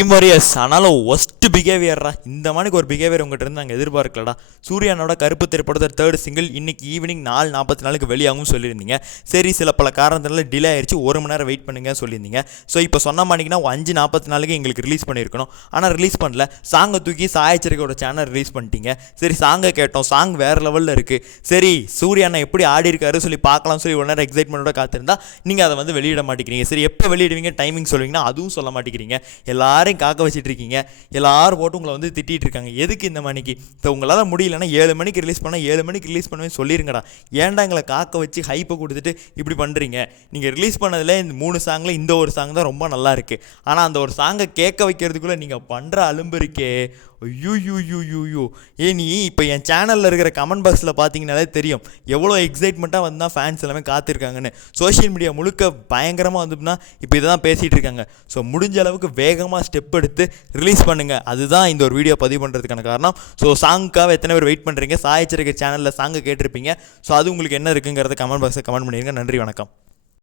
Dream warriors ஆனாலும் worst பிஹேவியர்ரா. இந்த மாதிரி ஒரு பிஹேவியர் உங்கள்கிட்ட இருந்து நாங்கள் எதிர்பார்க்கலடா. சூர்யானோட கருப்பு திரைப்படத்தோட தேர்ட் சிங்கிள் இன்னைக்கு ஈவினிங் 4:44 வெளியாகும் சொல்லியிருந்தீங்க. சரி, சில பல காரணத்தினால டிலே ஆயிடுச்சு, 1 மணி நேரம் வெயிட் பண்ணுங்க சொல்லியிருந்தீங்க. ஸோ இப்போ சொன்ன மாதிரிங்கன்னா 5:44 எங்களுக்கு ரிலீஸ் பண்ணியிருக்கணும். ஆனால் ரிலீஸ் பண்ணல. சாங்கை தூக்கி சாயச்சரிக்கையோட சேனல் ரிலீஸ் பண்ணிட்டீங்க. சரி, சாங்கை கேட்டோம், சாங் வேறு லெவலில் இருக்குது. சரி, சூர்யானை எப்படி ஆடி இருக்காரு சொல்லி பார்க்கலாம் சொல்லி 1 நேரம் எக்ஸைட்மெண்ட்டோட காத்திருந்தா நீங்கள் அதை வந்து வெளியிட மாட்டேங்கிறீங்க. சரி, எப்போ வெளியிடுவீங்க, டைமிங் சொல்லுவீங்கன்னா அதுவும் சொல்ல மாட்டேங்கிறீங்க. எல்லாரையும் காக்க வச்சுட்டு இருக்கீங்க. எல்லாரும் போட்டு உங்களை வந்து திட்டிகிட்டு இருக்காங்க. எதுக்கு இந்த மணிக்கு? இப்போ உங்களால் முடியலன்னா 7 மணிக்கு ரிலீஸ் பண்ணால் 7 மணிக்கு ரிலீஸ் பண்ணவே சொல்லிருங்கடா. ஏன்டா எங்களை காக்க வச்சு ஹைப்பை கொடுத்துட்டு இப்படி பண்ணுறீங்க? நீங்கள் ரிலீஸ் பண்ணதில் இந்த 3 சாங்கில் இந்த ஒரு சாங் தான் ரொம்ப நல்லா இருக்குது. ஆனால் அந்த ஒரு சாங்கை கேட்க வைக்கிறதுக்குள்ளே நீங்கள் பண்ணுற அலும்பு இருக்கே, ஐயோ. நீ இப்போ என் சேனலில் இருக்கிற கமெண்ட் பாக்ஸில் பார்த்தீங்கன்னாலே தெரியும் எவ்வளோ எக்ஸைட்மெண்ட்டாக வந்தால் ஃபேன்ஸ் எல்லாமே காத்திருக்காங்கன்னு. சோஷியல் மீடியா முழுக்க பயங்கரமாக வந்துட்டுனா இப்போ இதை தான் பேசிகிட்டு இருக்காங்க. ஸோ முடிஞ்ச அளவுக்கு வேகமாக ஸ்டெப் எடுத்து ரிலீஸ் பண்ணுங்கள். அதுதான் இந்த ஒரு வீடியோ பதிவு பண்ணுறதுக்கான காரணம். ஸோ சாங்க்காக எத்தனை பேர் வெயிட் பண்ணுறீங்க? சாயச்சரிக்கை சேனலில் சாங்கை கேட்டிருப்பீங்க. ஸோ அது உங்களுக்கு என்ன இருக்குங்கிறத கமெண்ட் பாக்ஸில் கமெண்ட் பண்ணிடுங்க. நன்றி, வணக்கம்.